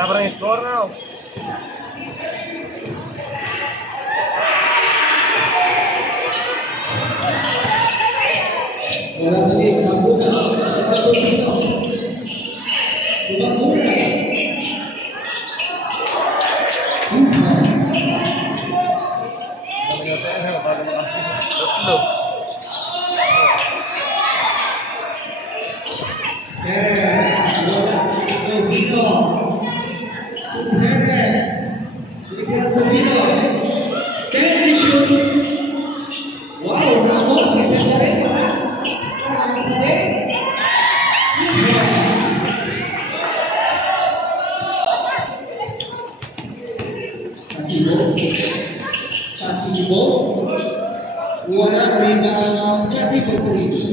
Berapa yang skor now? Warna rebound Jeffrey Putri.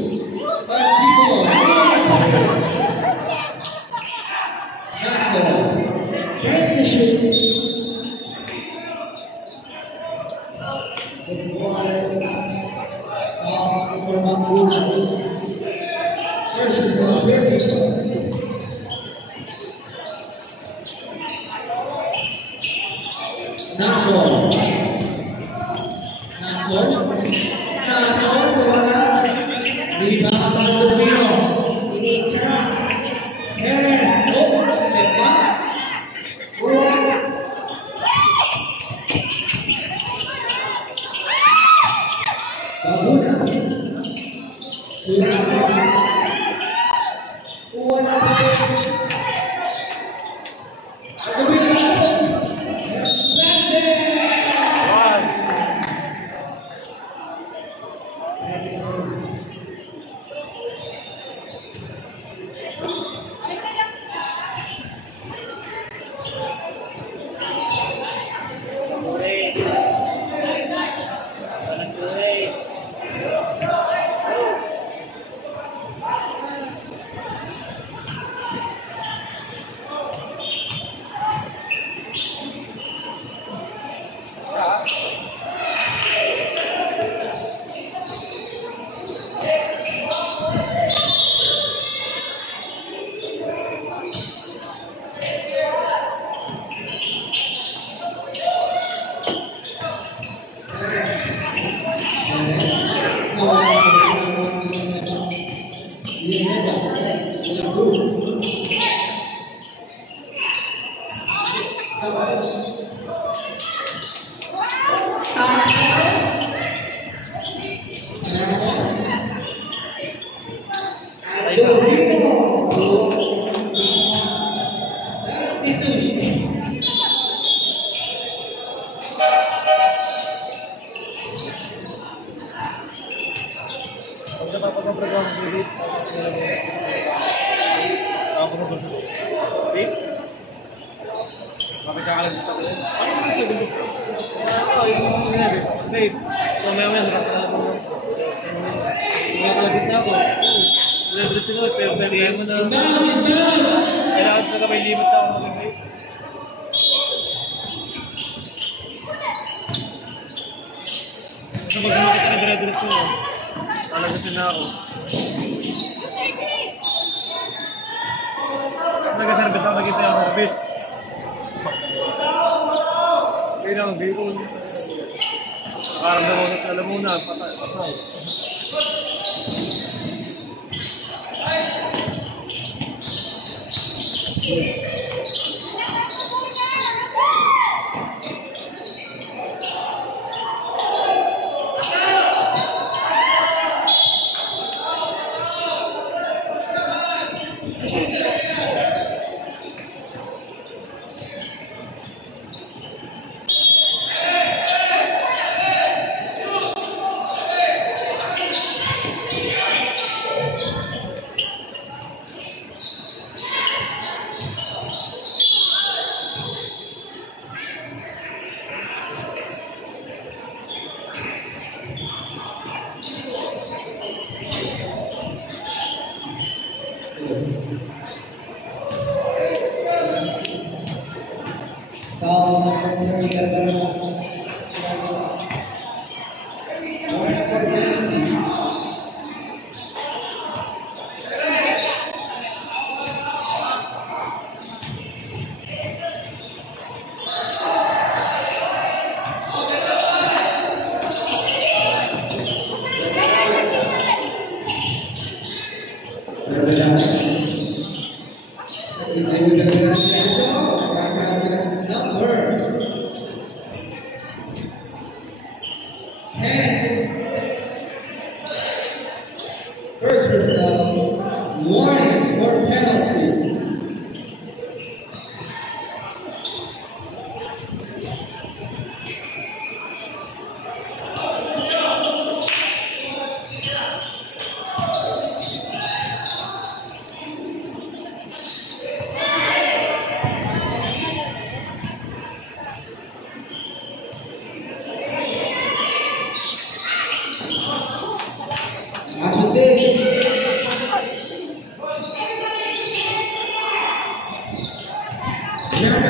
Boleh.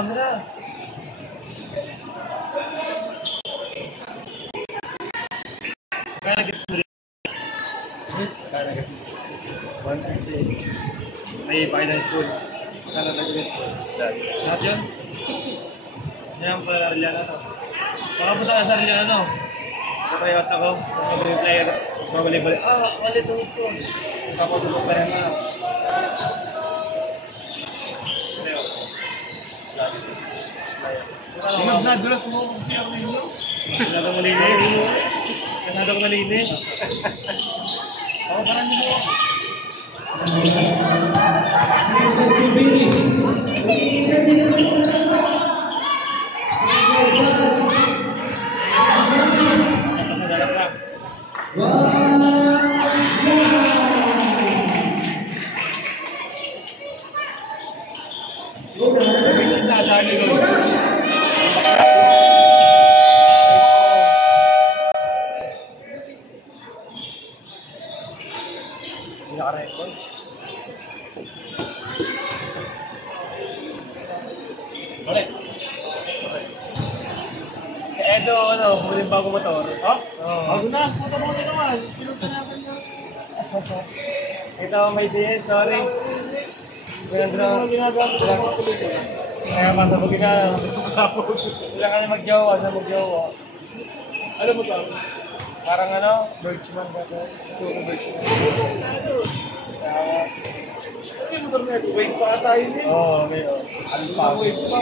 Camera. Kaya nag-story. Kaya nag-story. 150. May pakita ng school. Kaya nag-school. Lahat yun? Yan pala Arellano, no? Makapunta ka sa Arellano, no? Kapayot ako. Mga player. Mabalik-balik. Malit ako ito. Kapatulog pa rin na. Nagnadulas mo kasi ako ninyo. Nagnadulas ko malinis. Nagnadulas ko malinis. Ako parang nyo mo. Naka-record. Balik. Edo, ano, huling bago motor. Oh? Bago na. Matabuti naman. Pinunta natin yun. Ito, may DS, sorry. Ano ginagawa ko lang ako pelikula. Kaya pasabog ka. Pasabog. Sila ka na mag-jowa, na mag-jowa. Ano mo to? Parang ano, Birchman ba ito? Suko Birchman. Ano yung motor na ito? Wait pa tayo din. Oo, okay. Ano pa? Wait pa.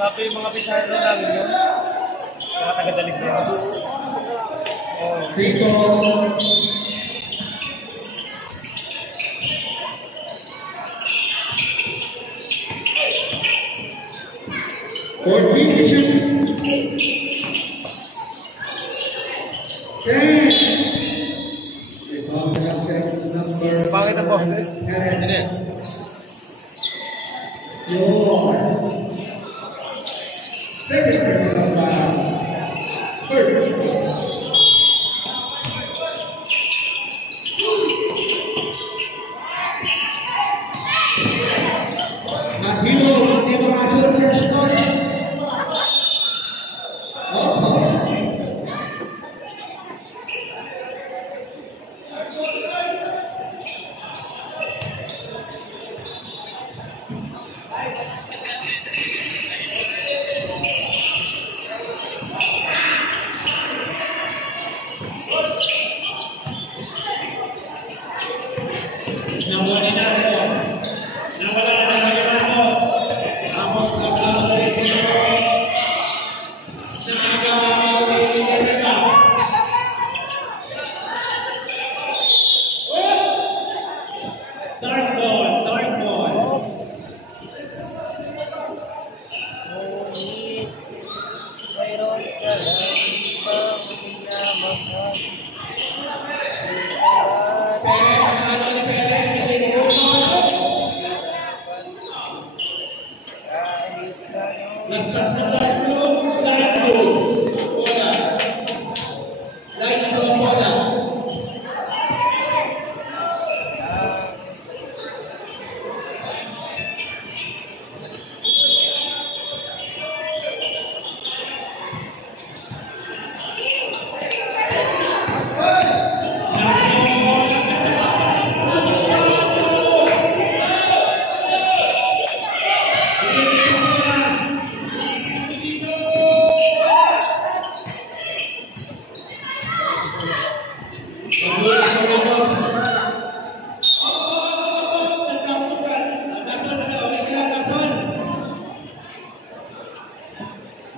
Kapo yung mga pisahan na namin yun. Mga taga-dalig na yun. Pangit ang boses. Hindi.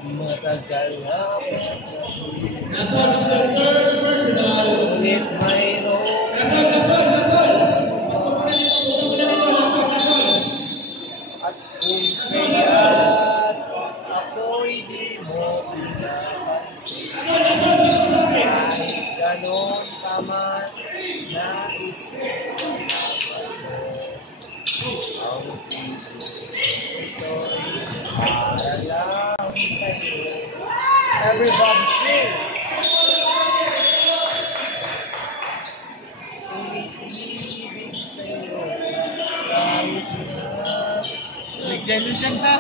Matagal na Nasaan sa third personal. ulit mayroon at kung kaya't ako'y di mo pinapansin. Kahit ganon ka man, nais ko ang puso ito'y para lang sa'yo. Everybody sing! Umiibig sa'yo kahit na bigyan nyo dyan ha?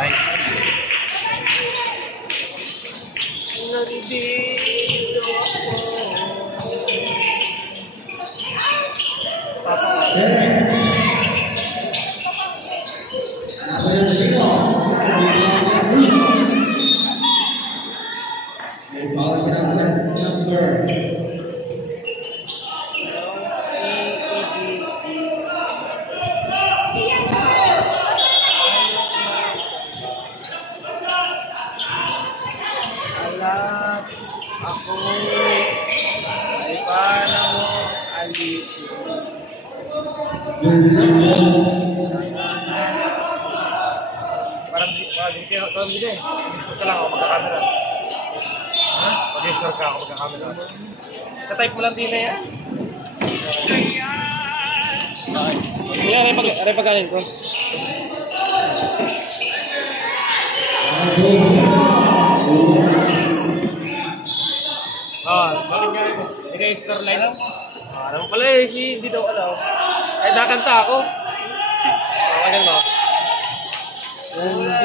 Nice. Nandito ako. Alat ako ay para mo alisin. Parang hindi eh. Discord ka lang ako magkakamera. Ha? Mag-discord ka ako magkakamera. Ka-type mo lang din na yan. Okay. Aray pagkanin ko. Bakit nga yun? Ikaw yung score line? Alam pala eh, hindi daw alam. Ay, nakanta ako. Mawagan mo. Nandito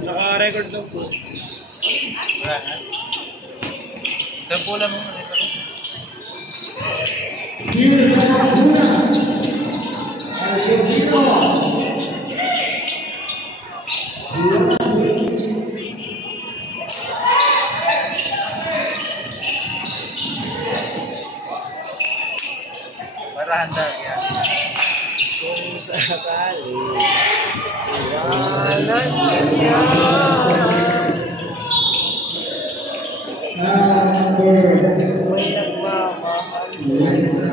naka-record daw po. Tempo lang mo. Para handa yan. Kung sakali iwanan niya may nagmamahal sa'yo.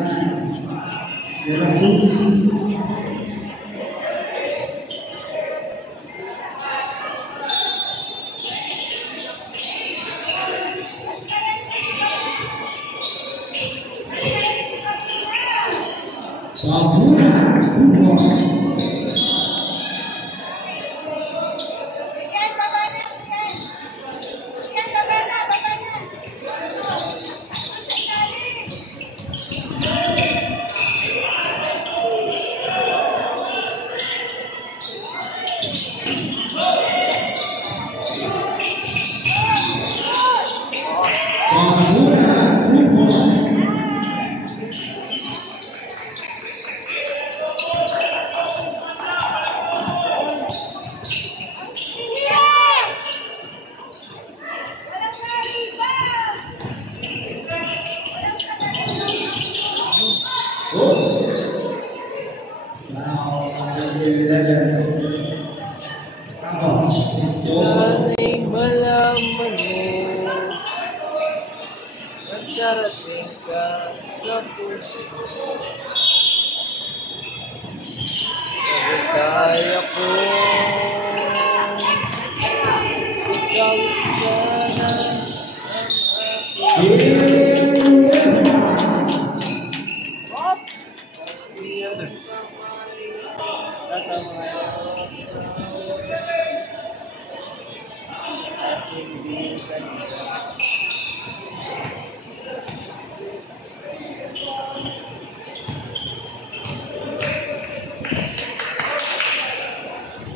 Sana'y malaman mo nagdarating ka sa puso. Kaya ko ikaw sana ang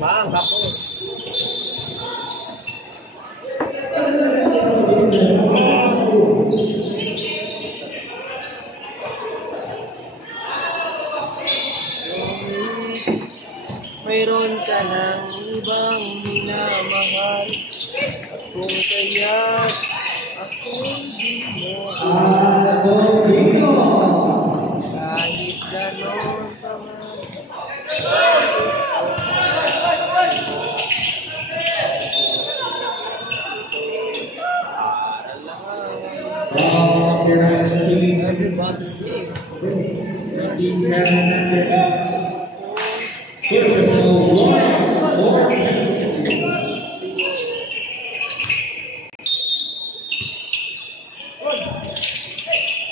Bang, tapos. Kung kaya't ako'y di mo kahit ganon pa man.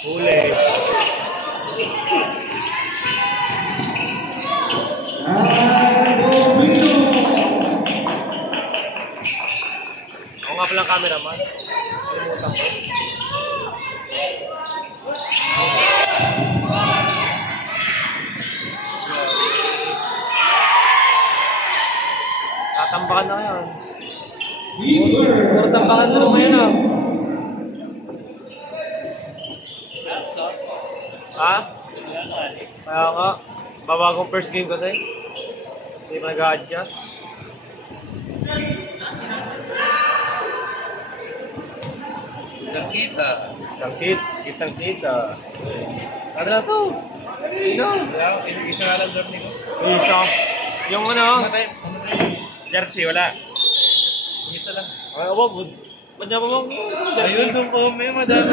Huli. Ako nga palang cameraman. Kalimutan ko. Tatambakan na ngayon. Puro tambakan na ngayon ah. Ha? Kaya nga, babagong first game kasi. Hindi pa nag-a-adjust. Kitang-kita. Ano na to? Sino? Isa nga lang learning ko. Isa. Yung ano? Jersey, wala. Isa lang. Ay, wag. Panya mo mong Ayun, doon po may madami.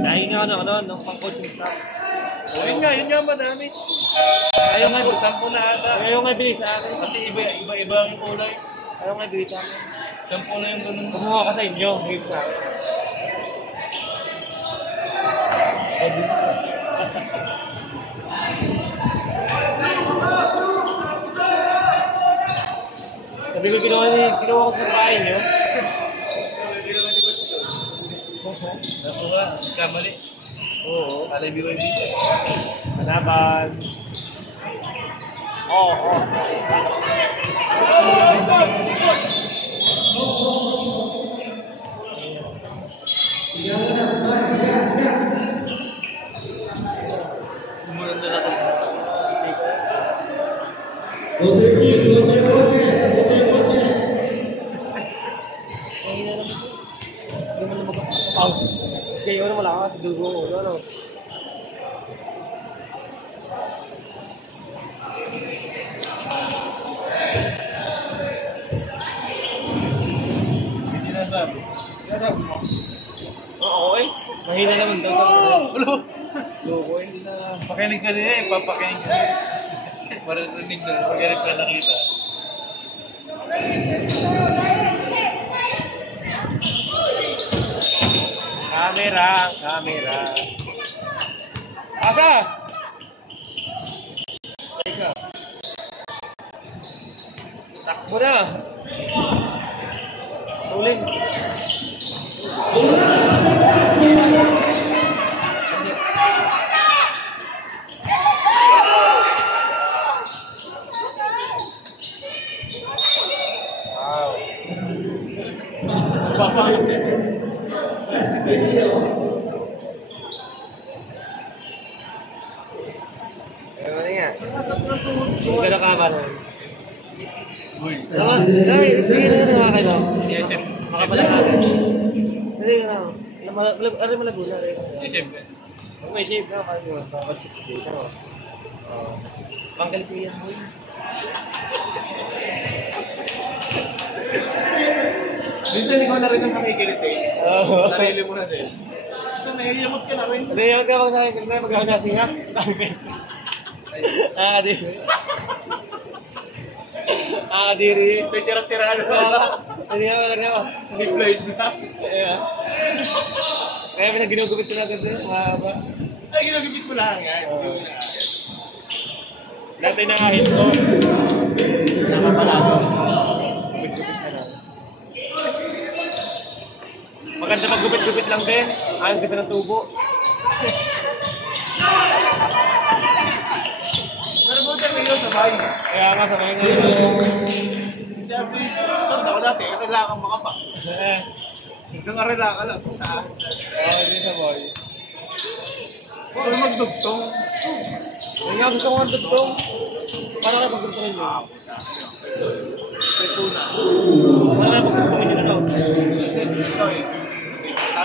dahil nga ng pang-coaching staff. Yun nga, madami. Ayaw nga, Sampo na ata. ayaw nga bili sa akin. Kasi iba-iba ang kulay. Ayaw nga bili sa akin. Sampo na yung ganun. Kumuha ka sa inyo, give sa akin. Sabi ko kinuha ko sa bahay niyo. Nakuha, kamali. Oo. Alay biro yung dito. Manaban. Oo. Umulan na ako. Kaya ano wala ka sa dugo mo, ano? Hindi na sabi. Sasabi mo. Oo eh. Mahina naman daw. Ulo. Dugo eh. Pakinig ka din eh. Papakinig ka din. Marinig na. Pakinig ka nakita. Camera. Asa? Ikaw. Takbo na. Uling. Wow. Ano nga? Huwag ka na kamera. Uy. Tama? Hindi na nakakailaw. Item. Makapalakaran. Hindi na. Ano mo laguna rin? Item. Kung may shape na, kaya mo. Bakit dito? Pangkalipiyan mo yun. Minsan ikaw na rin ang nakikilit eh. Oo. Sarili mo na din. Minsan nahihiyamot ka na rin. Hindi, huwag ka magsasabi na mag-ahanasin nga. Nakakadiri. Nakakadiri. May tira-tiraan na. Hindi nga. May blade na. Kaya pinaginugupit ko na agad din. Mahaba. Ay, ginagipit mo lang yan. Dati na kahit ko. Nakapalado. Gupit-gupit ka na. Maganda maggupit-gupit lang din. Ayaw kita ng tubo. Pero buti ang ilo sabay. Kaya nga sabay nga. Si Afi, tanda ko dati, karela kang makapa. Hanggang karela ka lang. Oo, hindi sabay. Kung magdugtong. Hindi nga gusto ko ang dugtong. Paano ka pagdugtongin nyo? Ito na. Paano ka pagdugtongin nyo na no?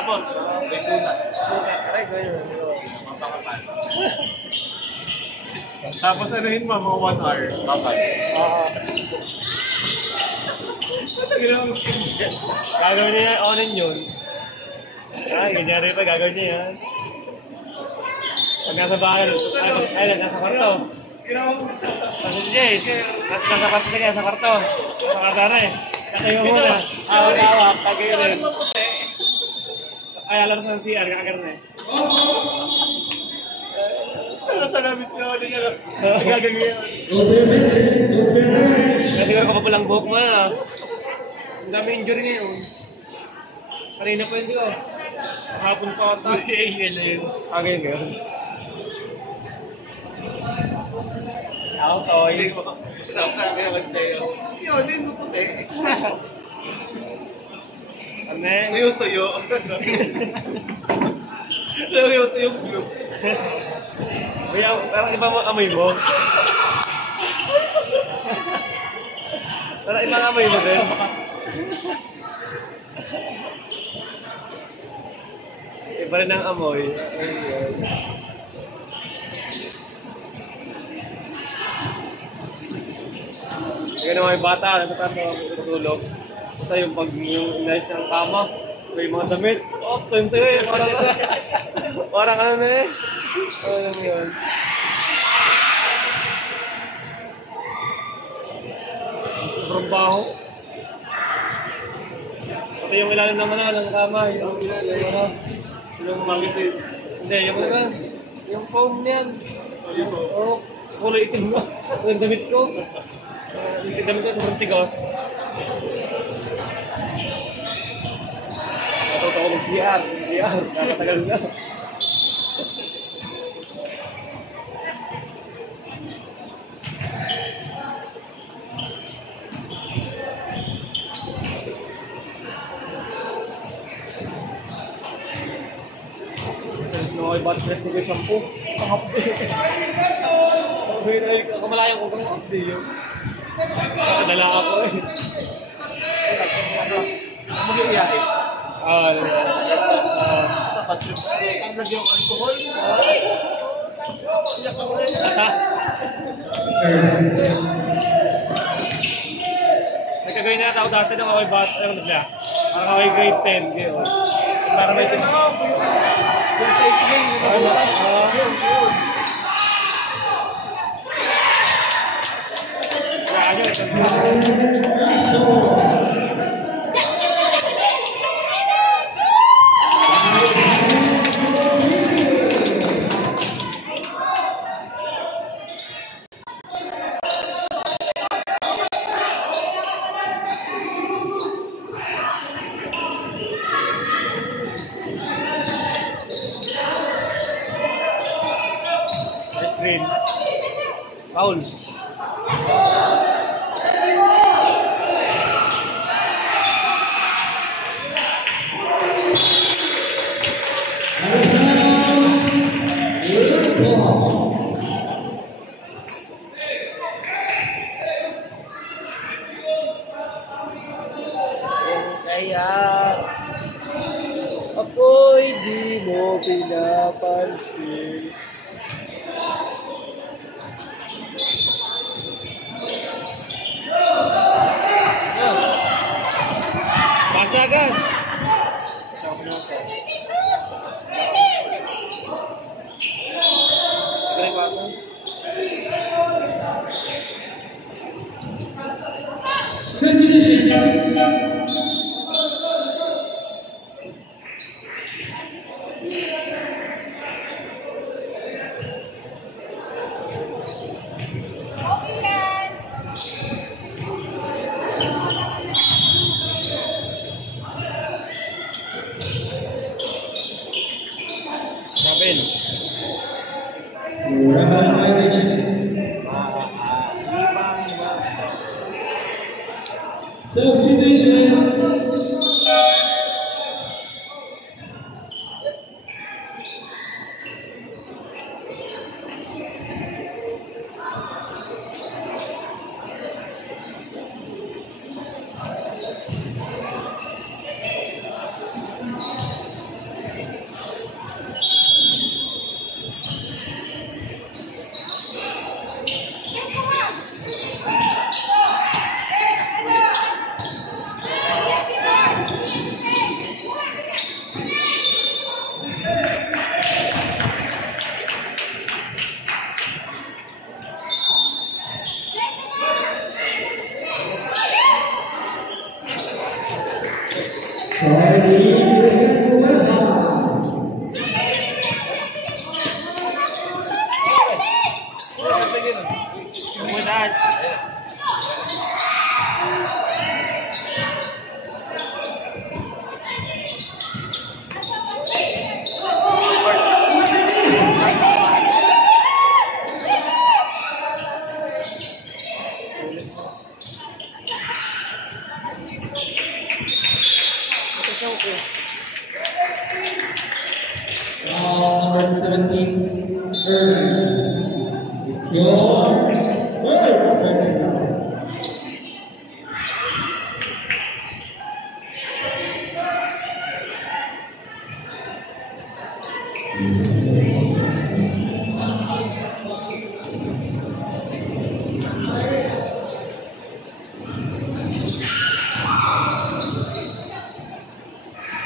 Tapos, may tunas. Ay, ganyan. Mapakapan. Tapos anuhin mo, mga 1 hour, babay. Oo. Gagawin niya yung onin yun. Ganyan rin pa, gagawin niya yan. Pag nasa bahay, nasa kwarto. Kasi siya nasa kwarto na kaya, sa kwarto. Sa kwarto na eh. Katayo muna. Awak-awak, kagayo rin. Ay, alam sa CR, kakagar na eh. Nasa lamit ko ulit yan. Nagagagawin. Kasi siguro kapapalang buhok mo na. Ang dami injury ngayon. Kanina pa hindi ko. Hapon pa ata. Yun na yun. Again yun. Ako toys. Tapos sabi ka mag-stay. Yun, din mo puti. Ano eh? Tuyo-tuyo. Tuyo-tuyo blue. Kuya, parang iba mo amoy mo. Parang ibang amoy mo din. Iba rin ang amoy. Kaya naman may bata, nasa taas natutulog. Basta yung pag yung inayos ng kama, may mga damit. Oh, tuyo-tuyo eh. Parang ano na eh. Ano lang yun. Sobrang baho. Pati yung ilalim naman ng kama. Yung magitin. Hindi, yung ano. Yung foam niyan. Oo, kulay itim mo. Yung damit ko. Yung damit ko sobrang tigas. Natuto ko mag-CR. Nakatagal na. Ba't press nito yung shampoo? Kamalayan ko kung update yun. Nakadala ako eh. Mag-iayos. Tapat yung ang lagyan ng alcohol. Iyak ako rin. Nagkagawin na tao dati nung ako'y bata. Ano na? Parang ako'y grade 10. Yun. Parang may Yung cycling, screen. Paul. Kaya ako'y di mo pinapansin. Basagan! Sabin.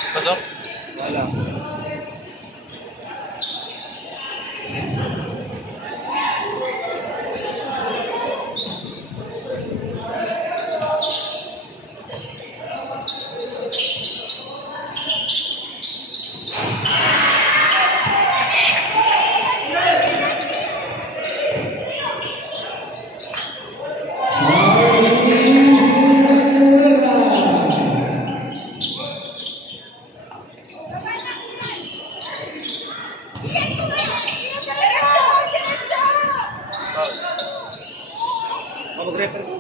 Pasok? Wala. Mag-refer ko.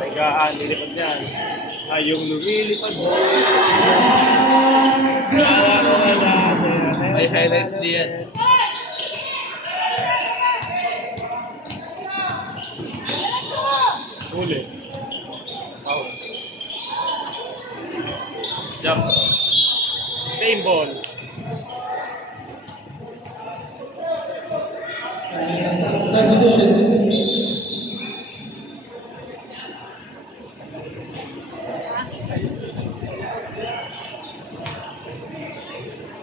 Nagkaan, nilipad niyan. Yung lumilipad mo. May highlights diyan. Huli. Foul. Jump. Same ball.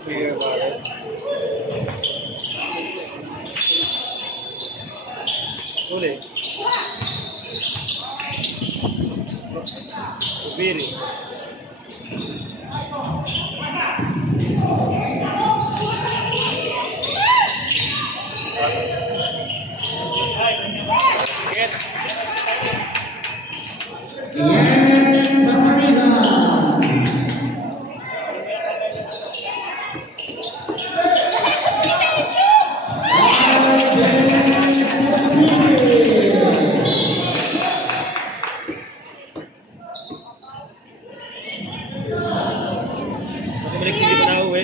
Sige, bakit? Huli. Subiri. Kasi balik sige pa na uwi.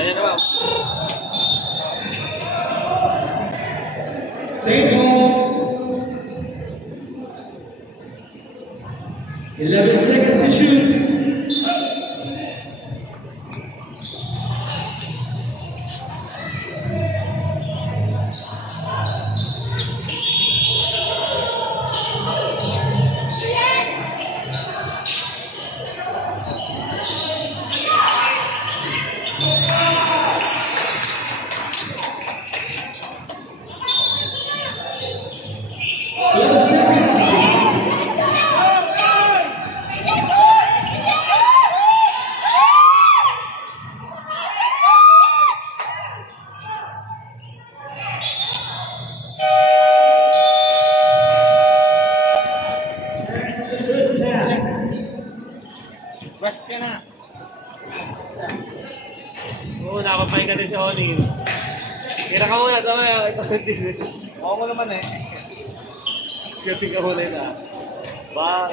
Ayan na ba? Eleven seconds to shoot. West ka na. Oo, nakapahinga din si Oni. Kira ka muna, tama yan. Oo mo naman eh. Shooting ka muna na. Bang!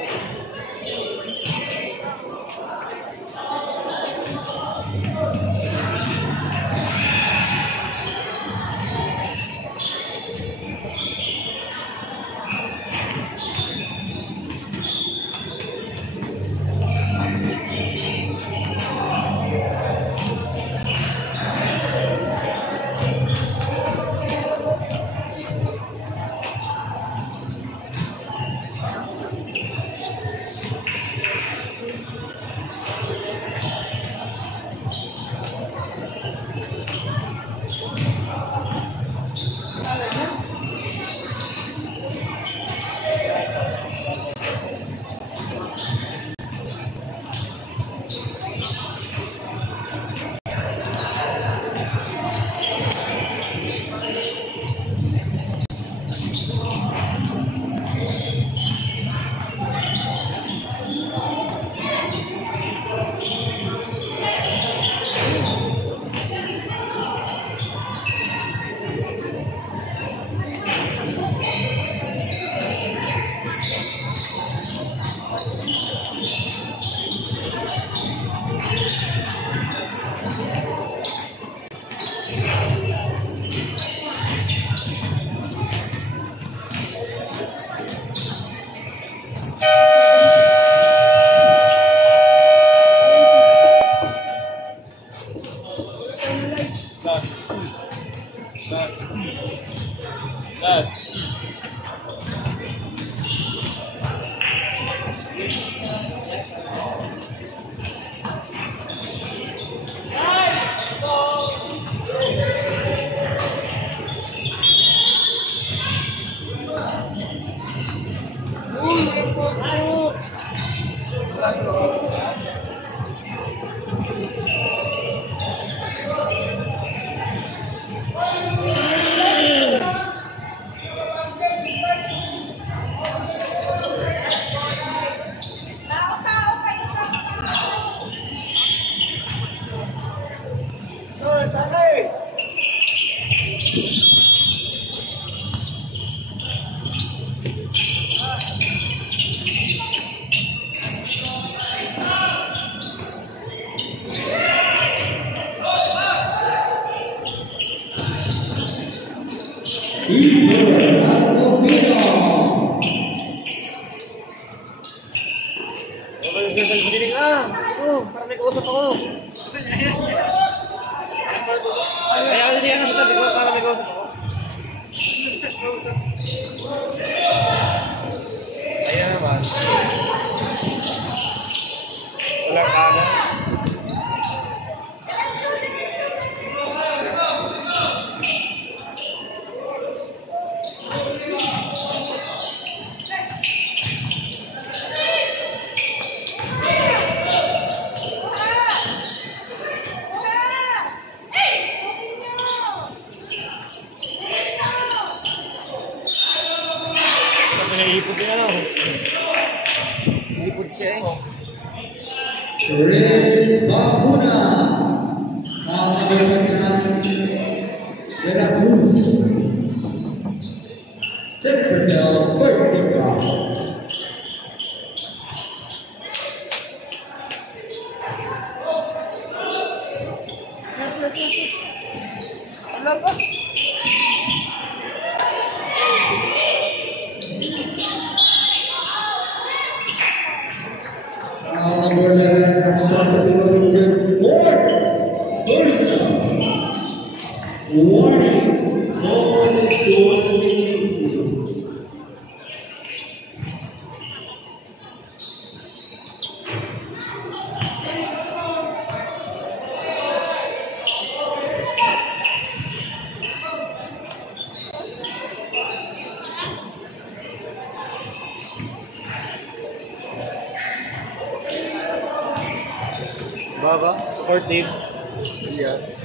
Baba, or team. Yeah.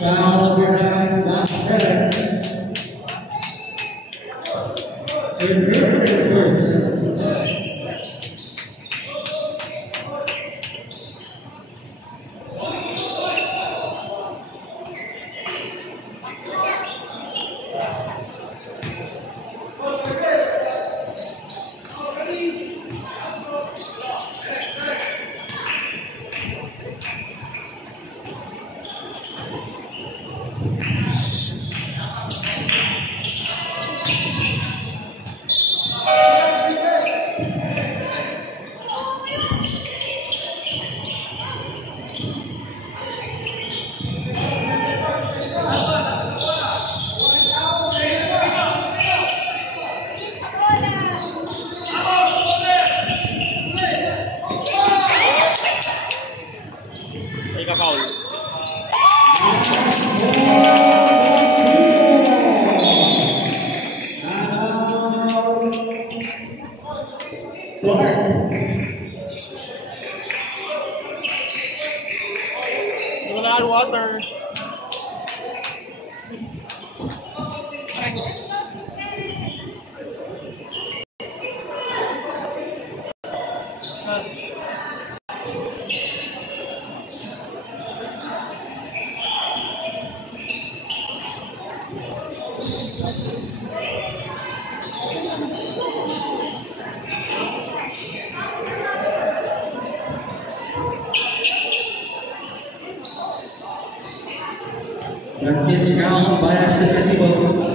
Foul number 9, last 7. In first. Wala water. Practice count by Atletico.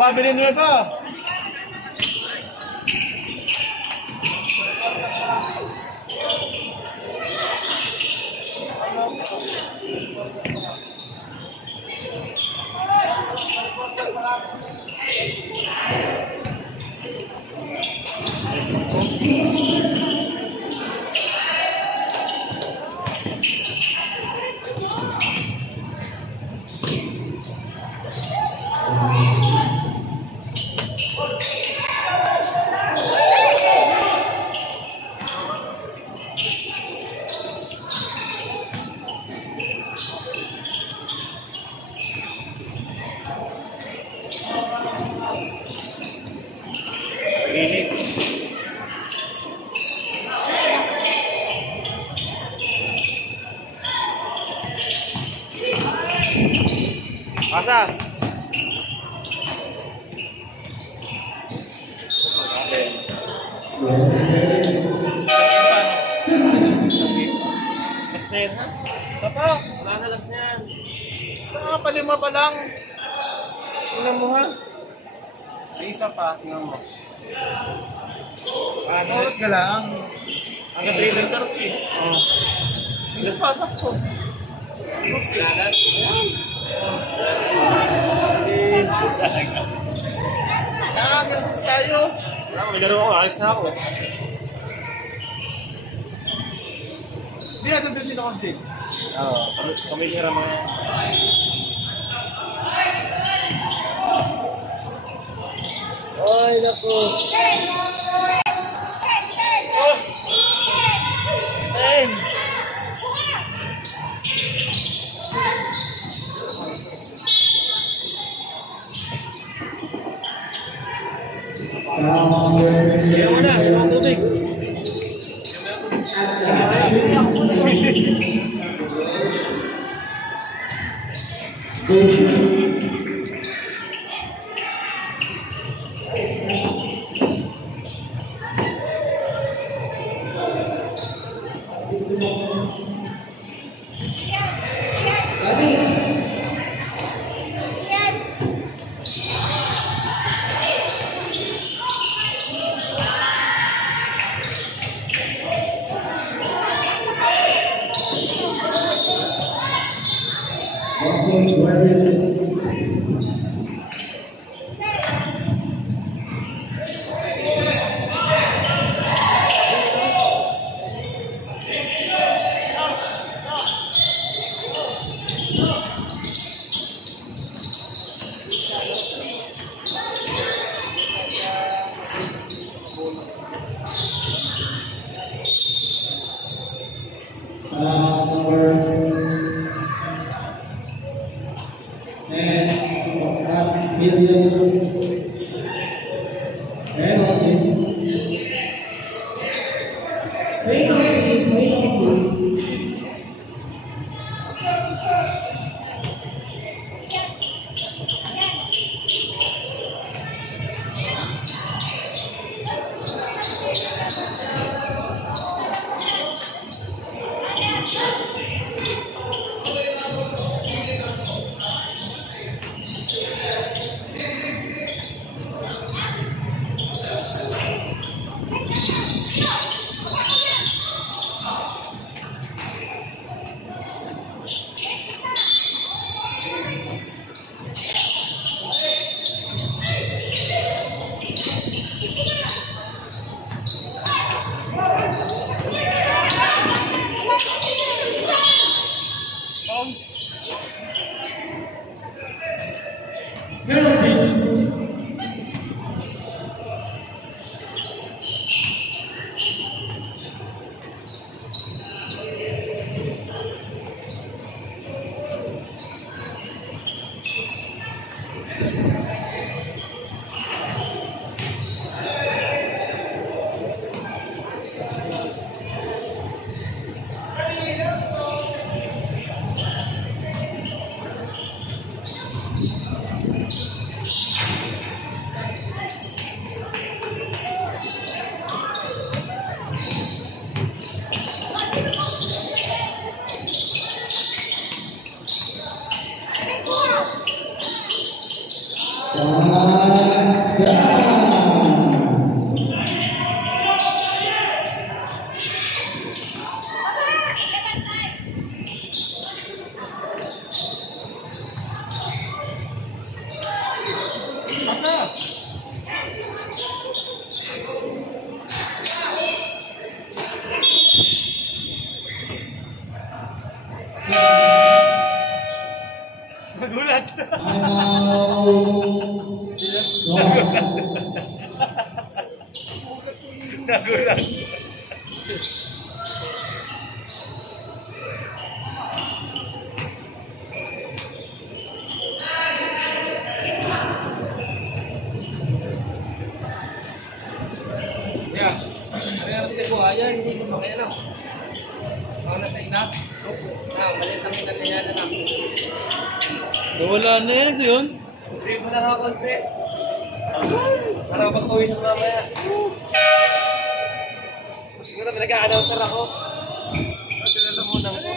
Babili nyo pa. Asa? Last na yun, ha? Sapa! Wala na last na yan. Palima pa lang. Tingnan mo, ha? May isa pa, tingnan mo. Ano oras ka lang? Hanggang 3:30. Oo. Isa pasok ko. Lalat? Meron tayo. Wala, may laro ako. Ayos na ako. Hindi natin doon sino-complete. Oo. Kami hira mga... Ay, naku. Kaya mo na, may mga tubig. Nagulat. Nagulat. Yeah. Kaya rin ko, ayan, hindi ko makialam. Ako na sa ina. Maliit ang pinangyayari na. Wala na yan yun. Hindi mo na nakakonti. Para pag-uwi sa mamaya. Siguro pinag-a-announcer ako. Sinala muna ako.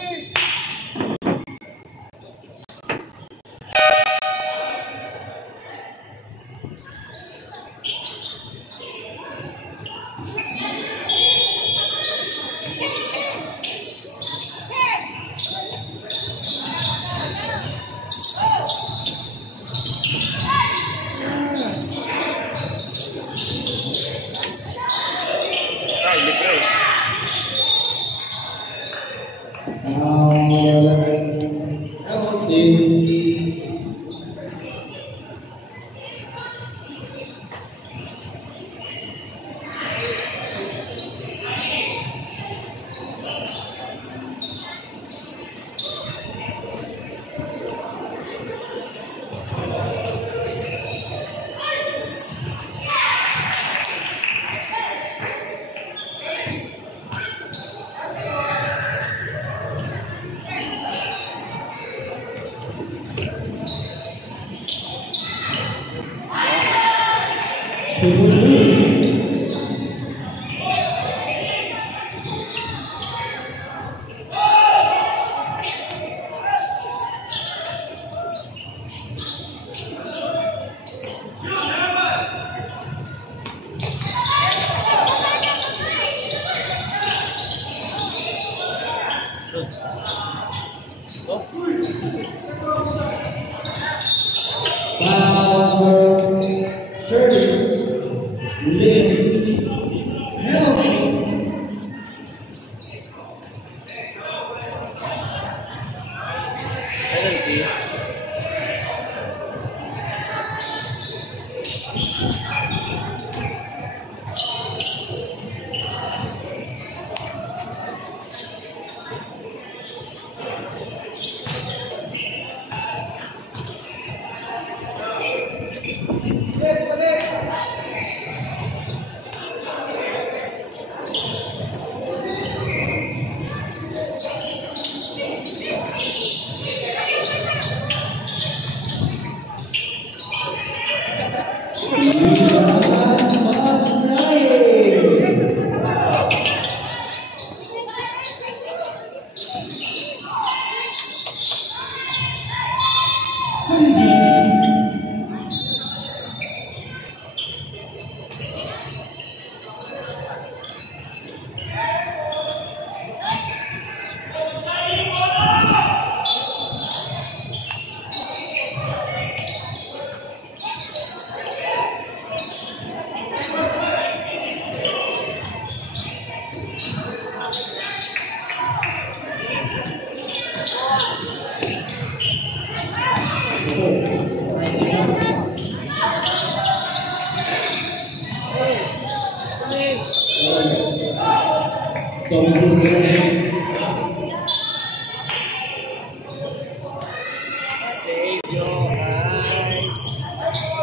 Save your eyes,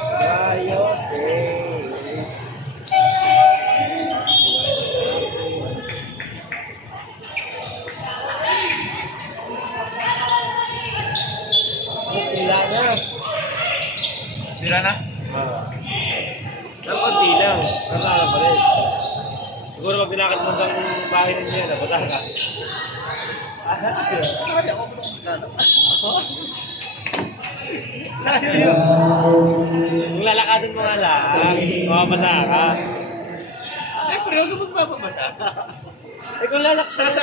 dry your face. Konti lang na. Sira na? Ang konti lang. Natala pa rin. Siguro pag pinakit mo hanggang bahay ninyo, napata ka. Layo yun. lalakadin mo nga lang. Mamamasa ka. Siyempre, huwag ka magpapabasa. Eh kung lalakad.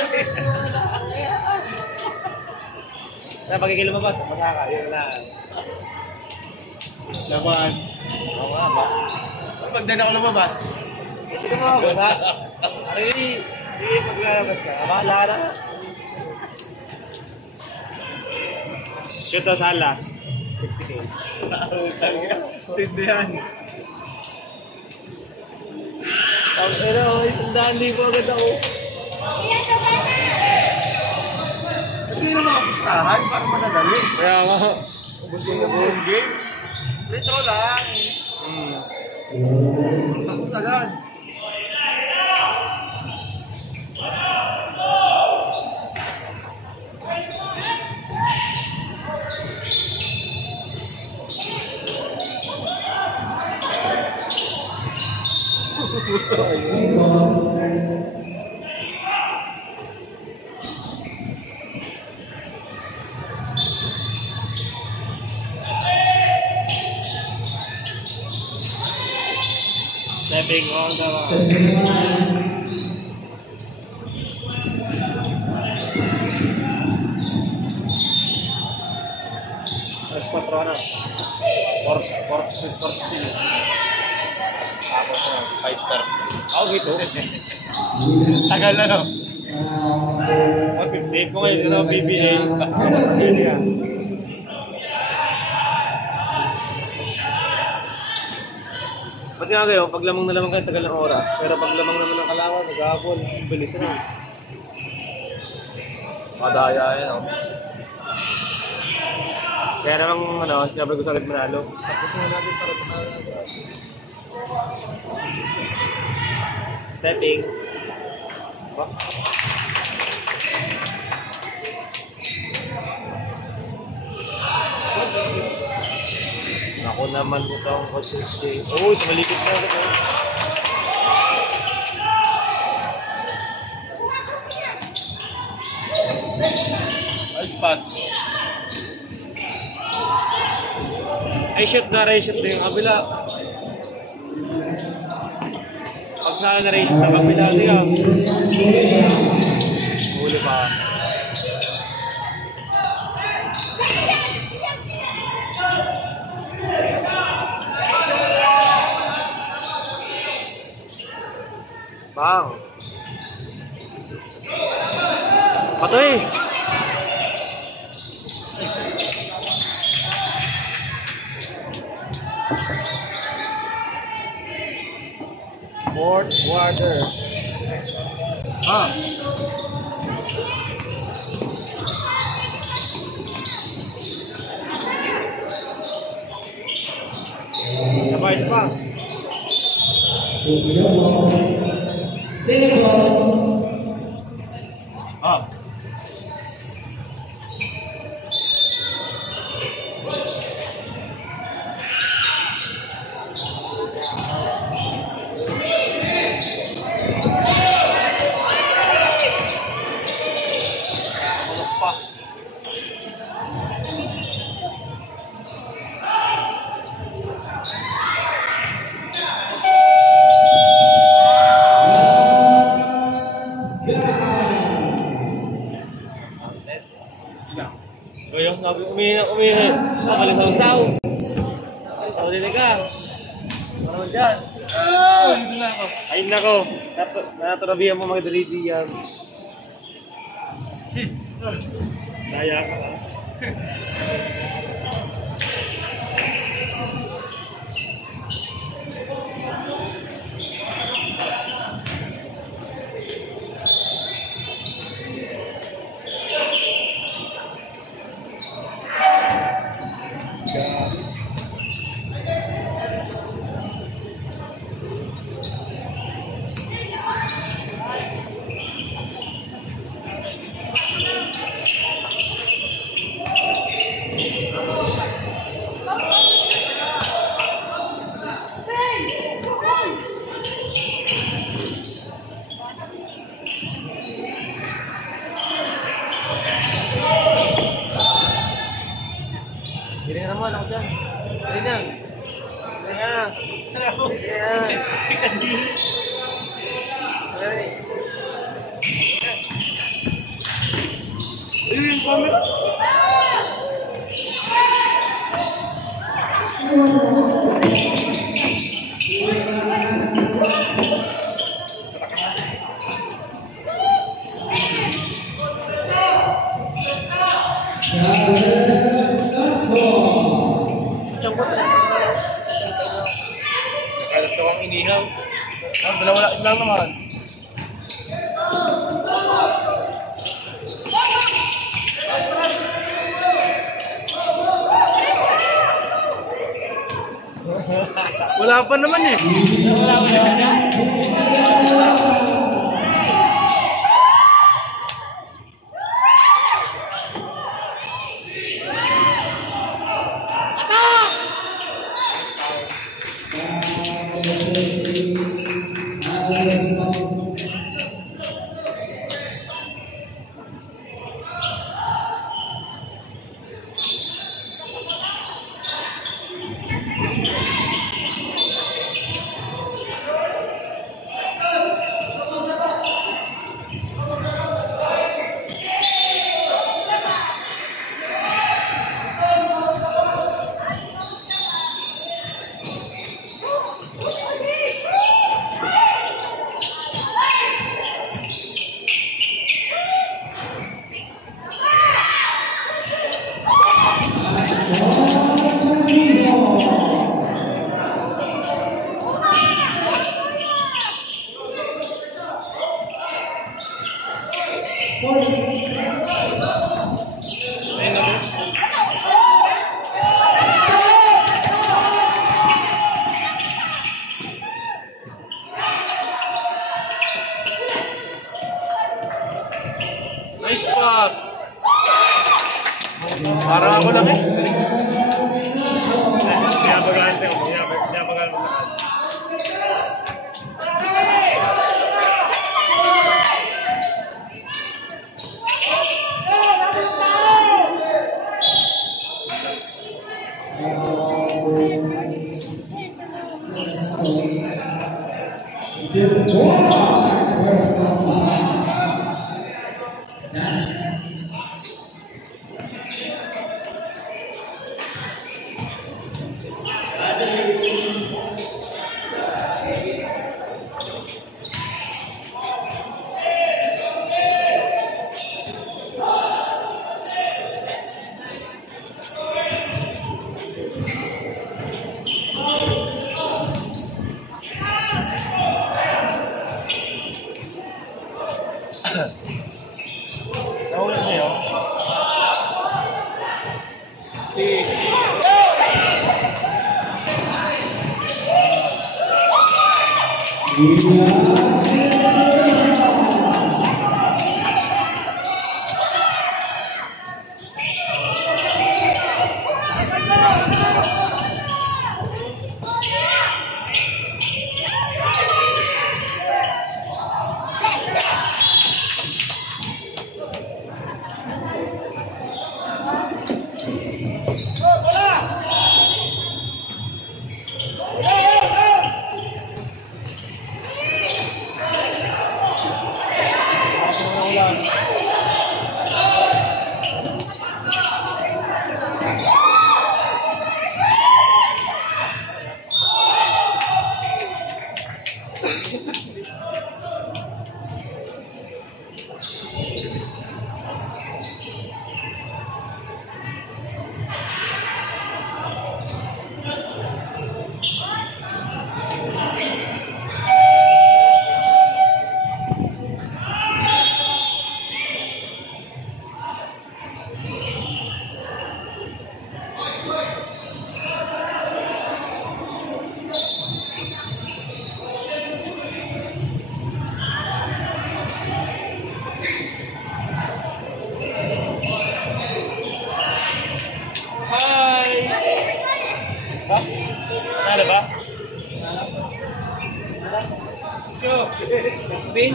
Na pagkikil lumabas, masa ka. Yun lang. Laban. Oo nga ba? Pag din ako lumabas. Hindi ka mamabasa. Ay, hindi maglalabas ka. Bahala ka na. Shoot o sala. 50K. Tindihan. Pero, tandaan din po agad ako. Hindi na mga pustahan para madadali. Kaya nga. Gusto mo buong game? Retro lang. Tapos agad. Stepping on the wall. Alas 4 na. 4:40. Tapos na, 5:30. Ako gitu. Tagal na no? 1:50 ko ngayon na BBA. Hindi ka. Ba't nga kayo, pag lamang na lamang kayo, tagal ng oras. Pero pag lamang naman ng kalawan, nag-aabol, bilis na. Madaya yan, oh. Kaya namang, sinabi ko sa agad manalo. Tapos na natin para manalo. Stepping. Ba? Ako naman itong Tuesday. Oh, tumalikit na ako. Ay, spot. Ay, shoot na yung kabila. Pag sana na shoot na kabila, diya. Huli pa. Bang. Patoy. Fourth quarter. Ah. Sabay pa. Ah. Yung sabi, umihi. Makalisaw-saw. Sabi din ka. Ano dyan? Ah! Dito na ako. Ay nako. Natarabihan mo mga daliti yan. Shit. Daya ka ha. Saan ako? Yeah. Ay. Ayun yung camera. Chambot na. Nakalat ko ang inihaw. Dalawa lang naman. Wala pa naman eh. Wala pa naman. Nice pass. Parang ako lang eh. Pinapagaan tayo. Pinapagaan mo lahat. Nahulog mo yun? Ano ba? Bin?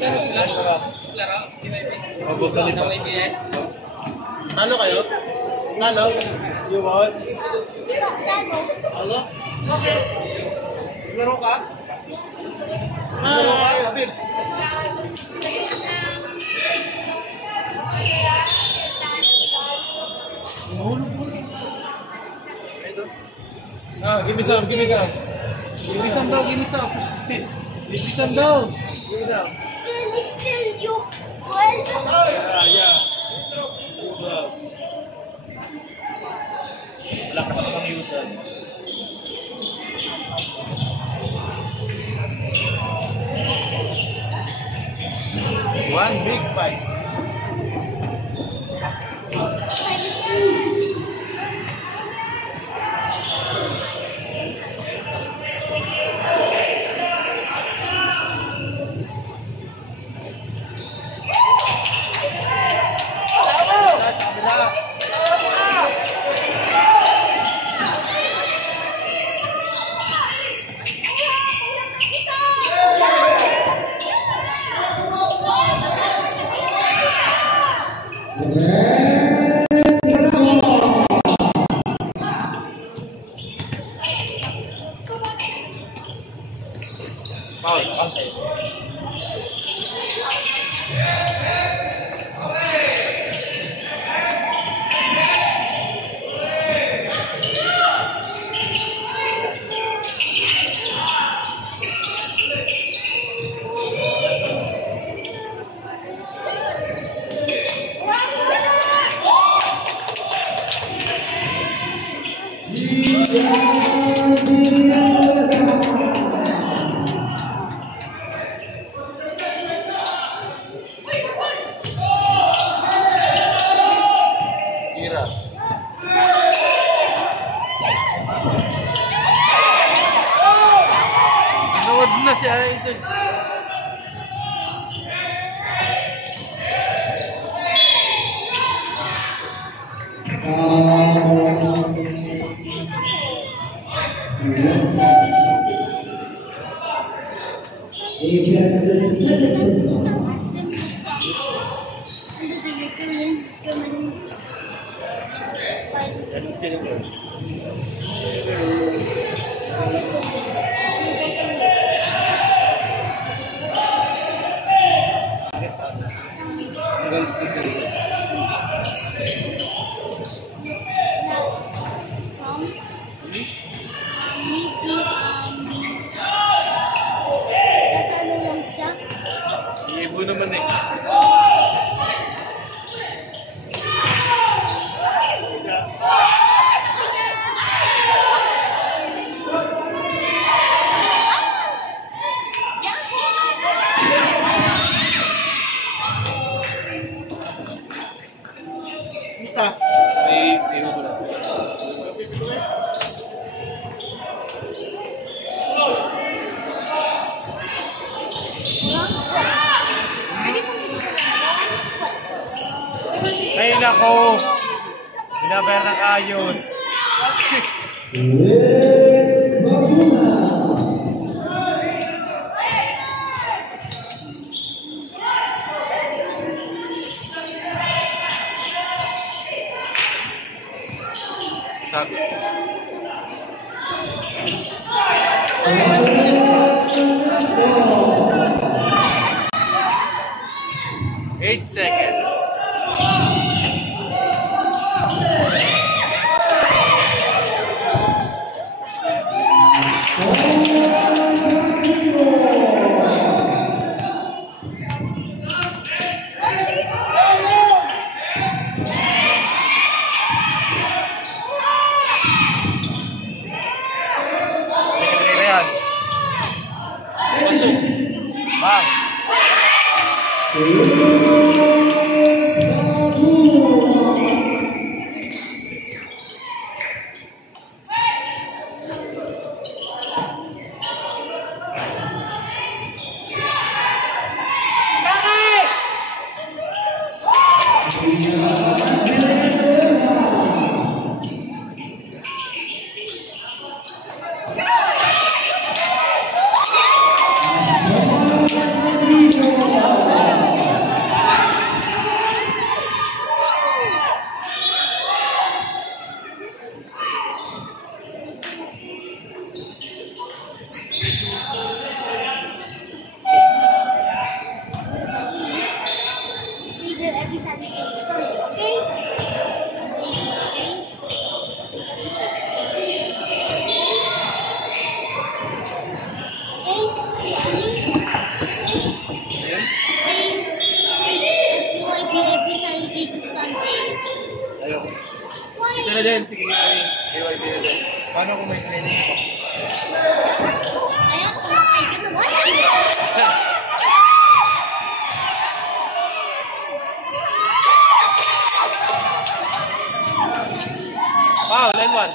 Laro sila? Laro? Mabusalit pa. Talo kayo? Talo? You want? Ano? Bakit? Laro ka? Laro ka? Kapit. Give me some, give me some. Give me some daw, give me some. Give me some daw. Give me some. Yeah. Wala ka pa namang yutan. One big fight. Ira. Nanood na si Aiden. Iibo naman eh. Basta. Iibo ko lang. Ay nako! Binabayar ng ayos. Sabi. Eight seconds. Bang! Paano kung may training ako? Ayun, ay, ito ba? Wow, line 1.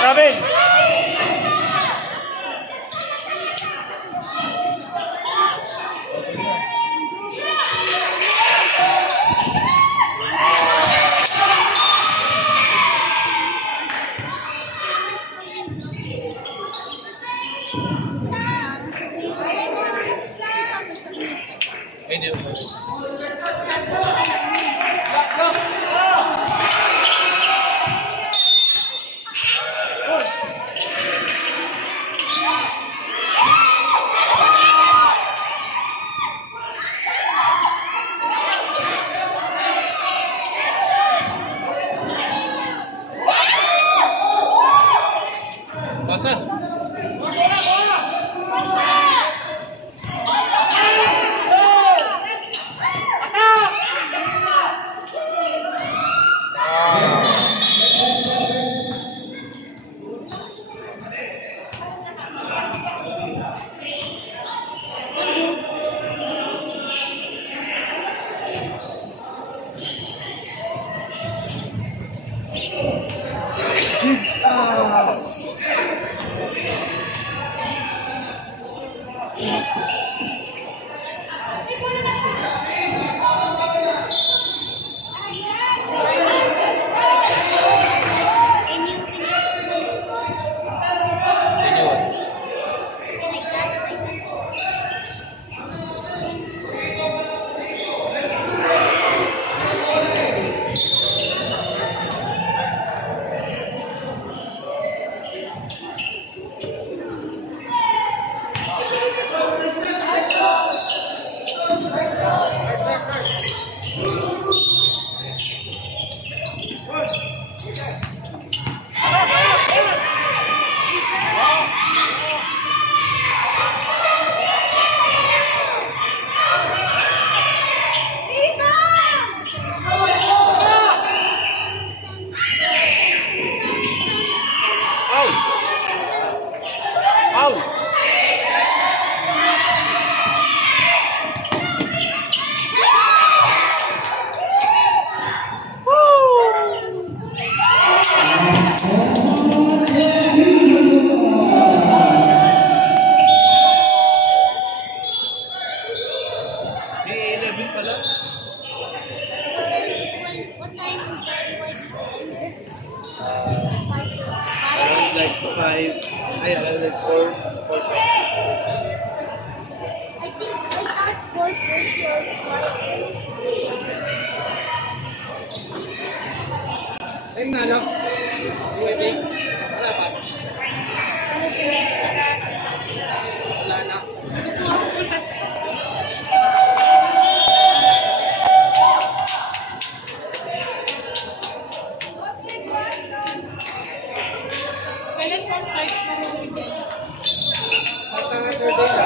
Robin! Hindi. Basa. What time is Like 5, ay, like 4, 4. I think I thought 4:30 or 5. Ayun na, no? Wala pa. Wala na. Kailan po ang site ko? Sa Saturday na.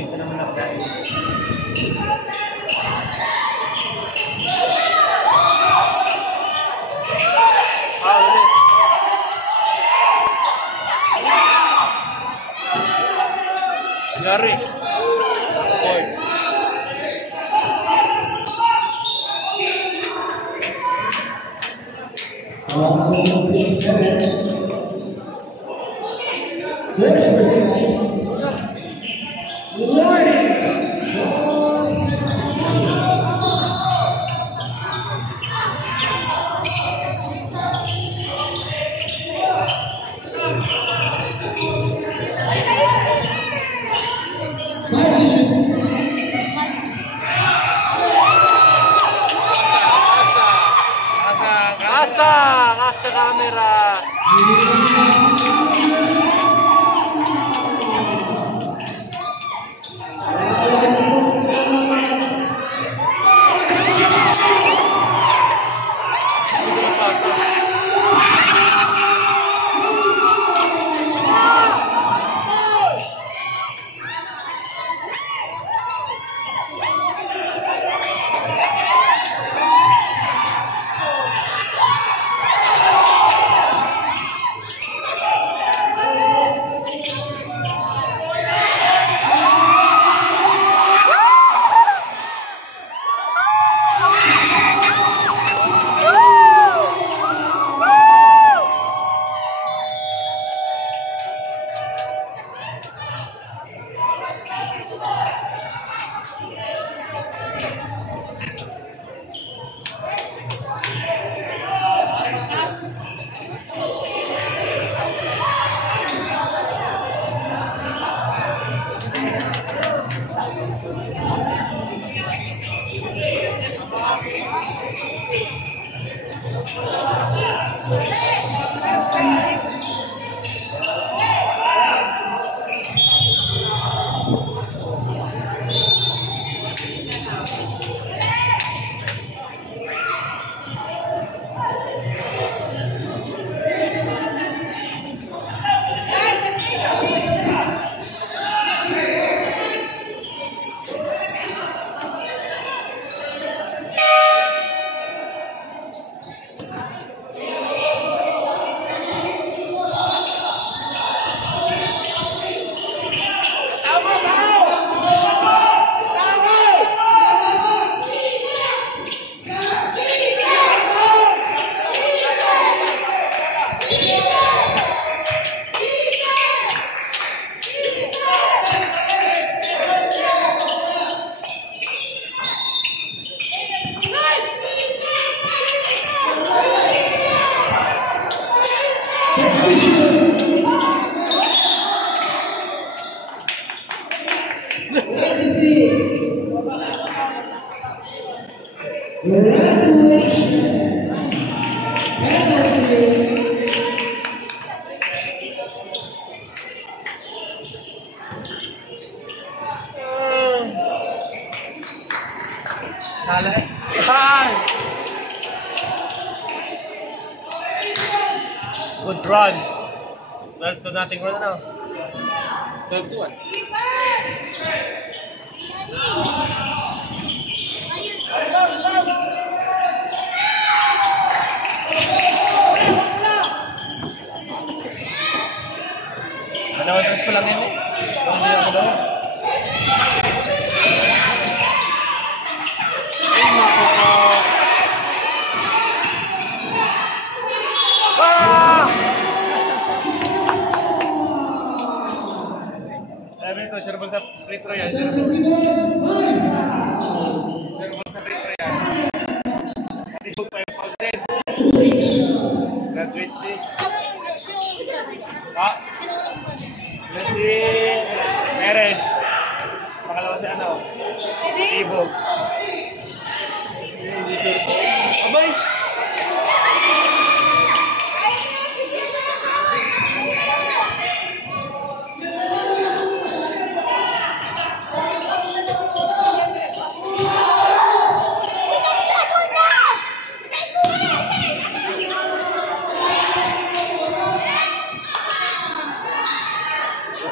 Ito naman ako dahil. Ulit. Yari. Boy. Asa camera. Good run. 12-0 run na. 12-1. Dalawang tres ko lang yun eh. Hindi ako daw. Ay, naku po. Sabi ito, sure ball sa free throw yan. Sure ball sa free throw yan. Hindi ko pa yung pag-10. Graduate day. Ha? Si Perez. Pakalawa si ano? Ibog. Abay!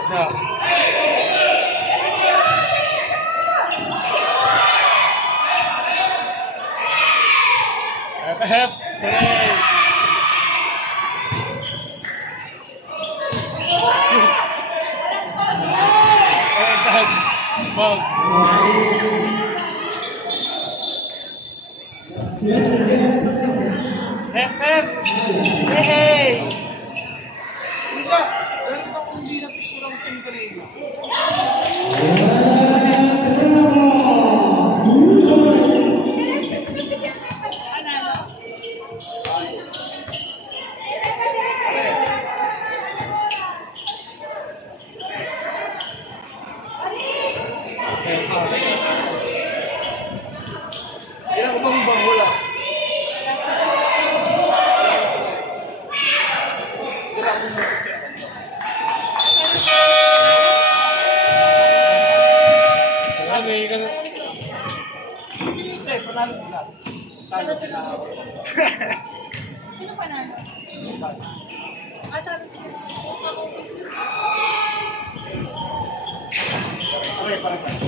No. Hep. Hey. Bag. Hep, hep. Hey. Hindi ka. Ganun ako hindi napicture ang team kanina. Kailan ko bang wala? Sino panalo? Ah, talo sila. Okay, parang